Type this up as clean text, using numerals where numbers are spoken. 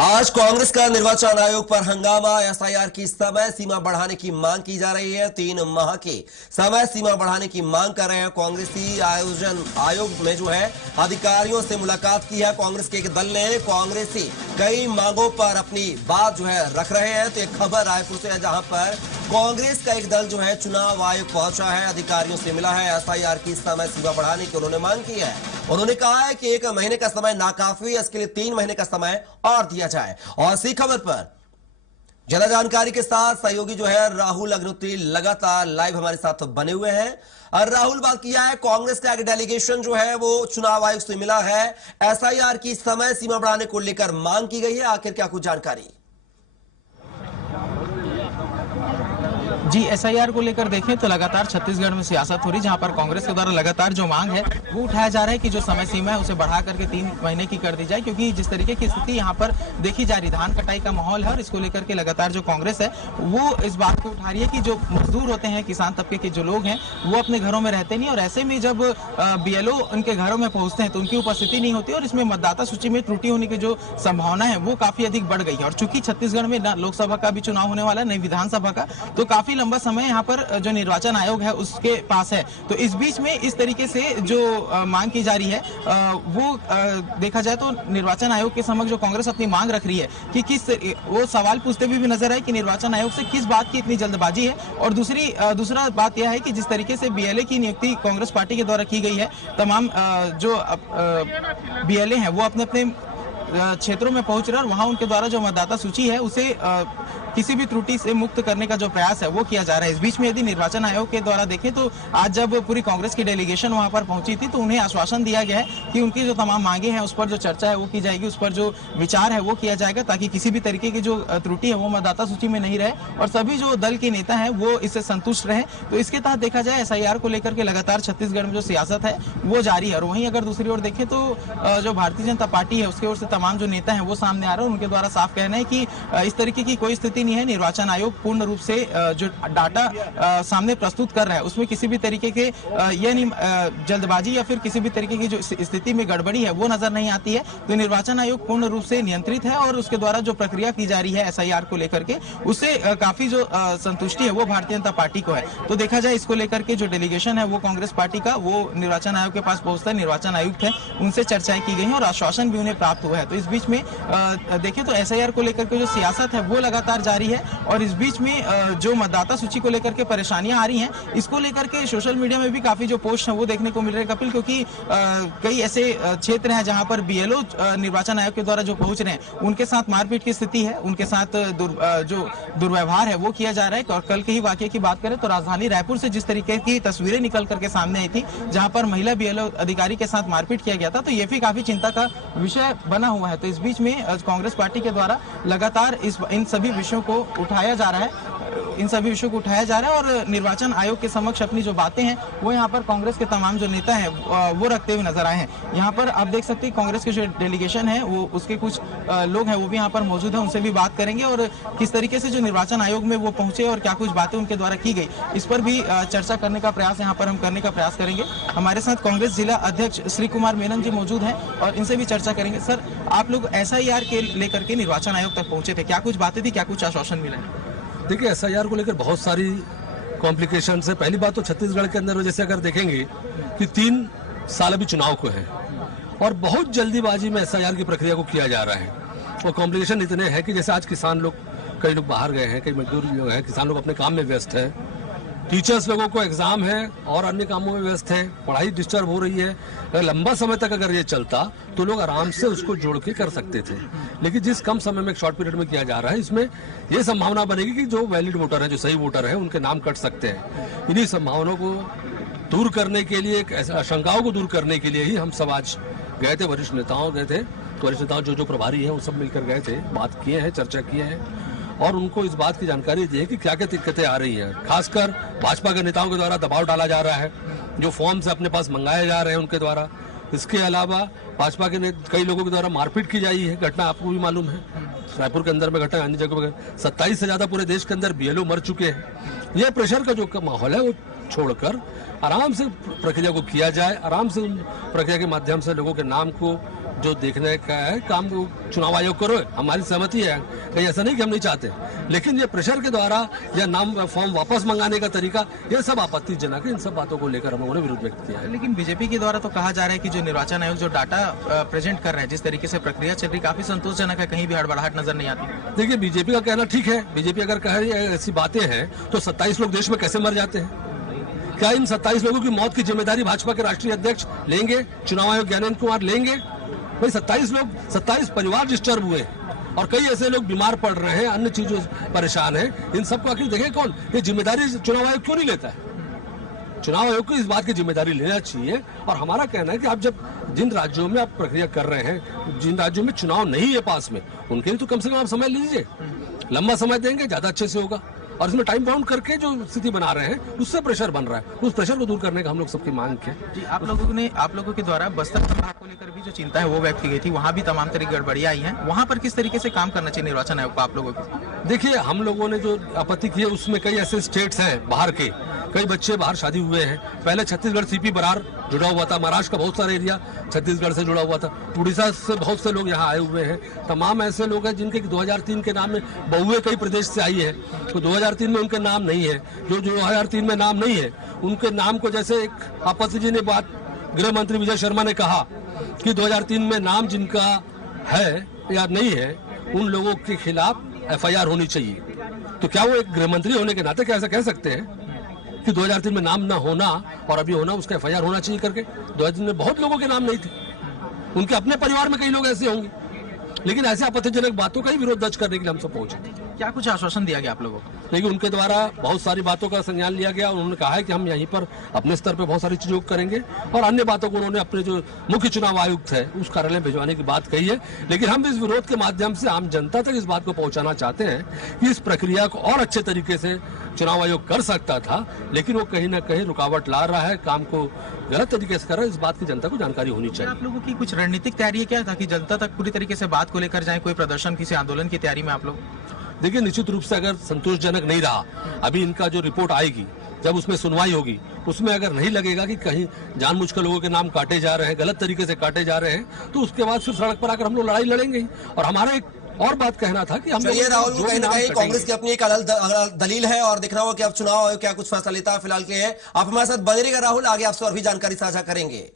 आज कांग्रेस का निर्वाचन आयोग पर हंगामा। एसआईआर की समय सीमा बढ़ाने की मांग की जा रही है। 3 माह की समय सीमा बढ़ाने की मांग कर रहे हैं कांग्रेसी। आयोग में जो है अधिकारियों से मुलाकात की है कांग्रेस के एक दल ने। कांग्रेसी कई मांगों पर अपनी बात जो है रख रहे हैं। तो एक खबर रायपुर से है जहां पर कांग्रेस का एक दल जो है चुनाव आयोग पहुंचा है, अधिकारियों से मिला है। एसआईआर की समय सीमा बढ़ाने की उन्होंने मांग की है। उन्होंने कहा है कि 1 महीने का समय नाकाफी है, इसके लिए 3 महीने का समय और दिया जाए। और इसी खबर पर ज्यादा जानकारी के साथ सहयोगी जो है राहुल अग्निहोत्री लगातार लाइव हमारे साथ बने हुए हैं। और राहुल, बात किया है कांग्रेस का एक डेलीगेशन जो है वो चुनाव आयोग से मिला है। एसआईआर की समय सीमा बढ़ाने को लेकर मांग की गई है, आखिर क्या कुछ जानकारी? जी, एसआईआर को लेकर देखें तो लगातार छत्तीसगढ़ में सियासत हो रही, जहां पर कांग्रेस के द्वारा लगातार जो मांग है वो उठाया जा रहा है कि जो समय सीमा है उसे बढ़ा करके 3 महीने की कर दी जाए, क्योंकि जिस तरीके की स्थिति यहां पर देखी जा रही, धान कटाई का माहौल है और इसको लेकर के लगातार जो कांग्रेस है वो इस बात को उठा रही है कि जो मजदूर होते हैं, किसान तबके के जो लोग हैं वो अपने घरों में रहते नहीं, और ऐसे में जब बीएलओ उनके घरों में पहुंचते हैं तो उनकी उपस्थिति नहीं होती और इसमें मतदाता सूची में त्रुटि होने की जो संभावना है वो काफी अधिक बढ़ गई है। और चूंकि छत्तीसगढ़ में लोकसभा का भी चुनाव होने वाला है, नई विधानसभा का, तो काफी लंबा समय यहाँ पर जो निर्वाचन आयोग है उसके पास है। तो इस बीच में इस तरीके से जो मांग की जा रही है वो देखा जाए तो निर्वाचन आयोग के समक्ष जो कांग्रेस अपनी मांग रख रही है कि वो सवाल पूछते भी नजर आए कि निर्वाचन आयोग से किस बात की इतनी जल्दबाजी है। और दूसरा बात यह है कि जिस तरीके से बीएलए की नियुक्ति कांग्रेस पार्टी के द्वारा की गई है, तमाम जो बीएलए हैं वो अपने अपने क्षेत्रों में पहुंच रहे हैं और वहां उनके द्वारा जो मतदाता सूची है उसे किसी भी त्रुटि से मुक्त करने का जो प्रयास है वो किया जा रहा है। इस बीच में यदि निर्वाचन आयोग के द्वारा देखें तो आज जब पूरी कांग्रेस की डेलीगेशन वहां पर पहुंची थी तो उन्हें आश्वासन दिया गया है कि उनकी जो तमाम मांगे हैं उस पर जो चर्चा है वो की जाएगी, उस पर जो विचार है वो किया जाएगा, ताकि किसी भी तरीके की जो त्रुटि है वो मतदाता सूची में नहीं रहे और सभी जो दल के नेता है वो इससे संतुष्ट रहे। तो इसके तहत देखा जाए एसआईआर को लेकर के लगातार छत्तीसगढ़ में जो सियासत है वो जारी है। और वहीं अगर दूसरी ओर देखें तो जो भारतीय जनता पार्टी है उसकी ओर से तमाम जो नेता है वो सामने आ रहे हैं। उनके द्वारा साफ कहना है कि इस तरीके की कोई स्थिति नहीं है। निर्वाचन आयोग पूर्ण रूप से जो डाटा सामने प्रस्तुत कर रहा है उसमें किसी भी तरीके के यह नहीं जल्दबाजी या फिर किसी भी तरीके की जो स्थिति में गड़बड़ी है वो नजर नहीं आती है। तो निर्वाचन आयोग पूर्ण रूप से नियंत्रित है और उसके द्वारा जो प्रक्रिया की जा रही है एसआईआर को लेकर के उससे काफी जो संतुष्टि है वो भारतीय जनता पार्टी को है। तो देखा जाए इसको लेकर के जो डेलीगेशन है वो कांग्रेस पार्टी का वो निर्वाचन आयोग के पास पहुंचता है, निर्वाचन आयुक्त है उनसे चर्चाएं की गई हैं और आश्वासन भी उन्हें प्राप्त हुआ है। तो इस बीच में देखें तो एसआईआर को लेकर के जो सियासत है वो लगातार जारी है और इस बीच में जो मतदाता सूची को लेकर के परेशानियां आ रही हैं इसको लेकर के सोशल मीडिया में भी काफी जो पोस्ट हैं वो देखने को मिल रहे हैं कपिल, क्योंकि कई ऐसे क्षेत्र हैं जहां पर बीएलओ निर्वाचन आयोग के द्वारा जो पहुंच रहे हैं उनके साथ मारपीट की स्थिति है, उनके साथ जो दुर्व्यवहार है वो किया जा रहा है। और कल के ही वाकये की बात करें तो राजधानी रायपुर से जिस तरीके की तस्वीरें निकल करके सामने आई थी जहां पर महिला बीएलओ अधिकारी के साथ मारपीट किया गया था, तो ये भी काफी चिंता का विषय बना हुआ है। तो इस बीच में कांग्रेस पार्टी के द्वारा लगातार इन सभी विषयों को उठाया जा रहा है और निर्वाचन आयोग के समक्ष अपनी जो बातें हैं वो यहाँ पर कांग्रेस के तमाम जो नेता हैं वो रखते हुए नजर आए हैं। यहाँ पर आप देख सकते हैं कांग्रेस के जो डेलीगेशन है वो उसके कुछ लोग हैं वो भी यहाँ पर मौजूद हैं, उनसे भी बात करेंगे और किस तरीके से जो निर्वाचन आयोग में वो पहुंचे और क्या कुछ बातें उनके द्वारा की गई इस पर भी चर्चा करने का प्रयास यहाँ पर हम करने का प्रयास करेंगे। हमारे साथ कांग्रेस जिला अध्यक्ष श्री कुमार मेनन जी मौजूद हैं और इनसे भी चर्चा करेंगे। सर, आप लोग एसआईआर के लेकर के निर्वाचन आयोग तक पहुंचे थे, क्या कुछ बातें थी, क्या कुछ आश्वासन मिला? देखिए, एसआईआर को लेकर बहुत सारी कॉम्प्लिकेशंस है। पहली बात तो छत्तीसगढ़ के अंदर जैसे अगर देखेंगे कि 3 साल अभी चुनाव को है और बहुत जल्दीबाजी में एसआईआर की प्रक्रिया को किया जा रहा है और कॉम्प्लिकेशन इतने हैं कि जैसे आज किसान लोग, कई लोग बाहर गए हैं, कई मजदूर लोग हैं, किसान लोग अपने काम में व्यस्त है, टीचर्स लोगों को एग्जाम है और अन्य कामों में व्यस्त है, पढ़ाई डिस्टर्ब हो रही है। अगर लंबा समय तक अगर ये चलता तो लोग आराम से उसको जोड़ के कर सकते थे, लेकिन जिस कम समय में एक शॉर्ट पीरियड में किया जा रहा है इसमें ये संभावना बनेगी कि जो वैलिड वोटर है, जो सही वोटर है, उनके नाम कट सकते हैं। इन्हीं संभावनाओं को दूर करने के लिए, आशंकाओं को दूर करने के लिए ही हम सब आज गए थे। वरिष्ठ नेताओं गए थे, तो वरिष्ठ नेताओं जो प्रभारी हैं वो सब मिलकर गए थे, बात किए हैं, चर्चा किए हैं और उनको इस बात की जानकारी दी है कि क्या क्या दिक्कतें आ रही हैं। खासकर भाजपा के नेताओं के द्वारा दबाव डाला जा रहा है, जो फॉर्म्स अपने पास मंगाए जा रहे हैं उनके द्वारा। इसके अलावा भाजपा के कई लोगों के द्वारा मारपीट की जाती है, घटना आपको भी मालूम है, रायपुर के अंदर में घटना, अन्य जगह पर 27 से ज्यादा पूरे देश के अंदर बीएलओ मर चुके हैं। यह प्रेशर का जो माहौल है वो छोड़कर आराम से प्रक्रिया को किया जाए, आराम से उन प्रक्रिया के माध्यम से लोगों के नाम को जो देखने का है काम वो चुनाव आयोग करो, हमारी सहमति है, कहीं ऐसा नहीं कि हम नहीं चाहते, लेकिन ये प्रेशर के द्वारा या नाम फॉर्म वापस मंगाने का तरीका, ये सब आपत्तिजनक है। इन सब बातों को लेकर हम लोगों ने विरोध व्यक्त किया है। लेकिन बीजेपी के द्वारा तो कहा जा रहा है कि जो निर्वाचन आयोग जो डाटा प्रेजेंट कर रहे हैं, जिस तरीके से प्रक्रिया चल रही, काफी संतोषजनक है, कहीं भी हड़बड़ाहट नजर नहीं आती। देखिए, बीजेपी का कहना ठीक है, बीजेपी अगर कह रही है ऐसी बातें हैं तो 27 लोग देश में कैसे मर जाते हैं? क्या इन 27 लोगों की मौत की जिम्मेदारी भाजपा के राष्ट्रीय अध्यक्ष लेंगे, चुनाव आयोग ज्ञानेंद्र कुमार लेंगे? भाई 27 परिवार डिस्टर्ब हुए और कई ऐसे लोग बीमार पड़ रहे हैं, अन्य चीजों परेशान हैं, इन सबको आखिर देखे कौन? ये जिम्मेदारी चुनाव आयोग क्यों नहीं लेता है? चुनाव आयोग को इस बात की जिम्मेदारी लेना चाहिए। और हमारा कहना है कि आप जब जिन राज्यों में आप प्रक्रिया कर रहे हैं, जिन राज्यों में चुनाव नहीं है पास में, उनके लिए तो कम से कम आप समय लीजिए, लंबा समय देंगे ज्यादा अच्छे से होगा। और इसमें टाइम बाउंड करके जो स्थिति बना रहे हैं, उससे प्रेशर बन रहा है, उस प्रेशर को दूर करने का हम लोग सबकी मांग है। जी, आप लोगों के द्वारा बस्तर संभाग को लेकर भी जो चिंता है वो व्यक्त की गई थी, वहाँ भी तमाम तरह की गड़बड़ियां आई हैं, वहाँ पर किस तरीके से काम करना चाहिए निर्वाचन आयोग को आप लोगों को? देखिए, हम लोगों ने जो आपत्ति की है उसमें कई ऐसे स्टेट्स हैं बाहर के, कई बच्चे बाहर शादी हुए हैं। पहले छत्तीसगढ़ सीपी बरार जुड़ा हुआ था, महाराष्ट्र का बहुत सारा एरिया छत्तीसगढ़ से जुड़ा हुआ था, उड़ीसा से बहुत से लोग यहाँ आए हुए हैं। तमाम ऐसे लोग हैं जिनके 2003 के नाम में बहुएं कई प्रदेश से आई है, तो 2003 में उनके नाम नहीं है। जो 2003 में नाम नहीं है उनके नाम को, जैसे एक आपत्ति जी ने बात गृह मंत्री विजय शर्मा ने कहा कि 2003 में नाम जिनका है या नहीं है उन लोगों के खिलाफ FIR होनी चाहिए। तो क्या वो एक गृह मंत्री होने के नाते क्या ऐसा कह सकते हैं कि 2003 में नाम ना होना और अभी होना, उसका FIR होना चाहिए करके? 2003 में बहुत लोगों के नाम नहीं थे, उनके अपने परिवार में कई लोग ऐसे होंगे, लेकिन ऐसे आपत्तिजनक बातों का ही विरोध दर्ज करने के लिए हम सब पहुंचे। क्या कुछ आश्वासन दिया गया आप लोगों को? लेकिन उनके द्वारा बहुत सारी बातों का संज्ञान लिया गया। उन्होंने कहा है कि हम यहीं पर अपने स्तर पर बहुत सारी चीजों को करेंगे, और अन्य बातों को उन्होंने अपने जो मुख्य चुनाव आयुक्त है उस कार्यालय में भिजवाने की बात कही है। लेकिन हम इस विरोध के माध्यम से आम जनता तक इस बात को पहुंचाना चाहते हैं कि इस प्रक्रिया को और अच्छे तरीके से चुनाव आयोग कर सकता था, लेकिन वो कहीं ना कहीं रुकावट ला रहा है, काम को गलत तरीके से कर रहा है। इस बात की जनता को जानकारी होनी चाहिए। आप लोगों की कुछ रणनीतिक तैयारी क्या था कि जनता तक पूरी तरीके से बात को लेकर जाए? कोई प्रदर्शन, किसी आंदोलन की तैयारी में आप लोग? देखिए, निश्चित रूप से अगर संतोषजनक नहीं रहा, अभी इनका जो रिपोर्ट आएगी, जब उसमें सुनवाई होगी, उसमें अगर नहीं लगेगा कि कहीं जानबूझकर लोगों के नाम काटे जा रहे हैं, गलत तरीके से काटे जा रहे हैं, तो उसके बाद फिर सड़क पर आकर हम लोग लड़ाई लड़ेंगे ही। और हमारा एक और बात कहना था कि हम ये राहुल, कहीं ना कहीं कांग्रेस की अपनी एक दलील है और दिख रहा हो कि अब चुनाव आयोग क्या कुछ फैसला लेता है। फिलहाल के लिए आप हमारे साथ बने रहिएगा राहुल, आगे आपसे और भी जानकारी साझा करेंगे।